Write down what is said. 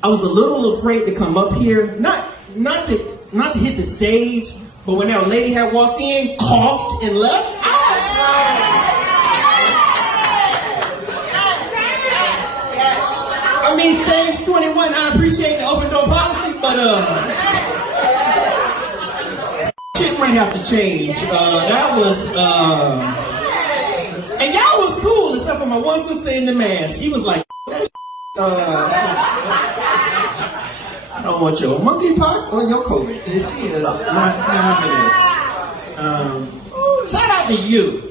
I was a little afraid to come up here, not to hit the stage, but when that lady had walked in, coughed and left. I mean, stage 21, I appreciate the open door policy, but shit might have to change. That was, and y'all was cool, except for my one sister in the mask. She was like, I don't want your monkeypox or your COVID. And she is not having it. Shout out to you.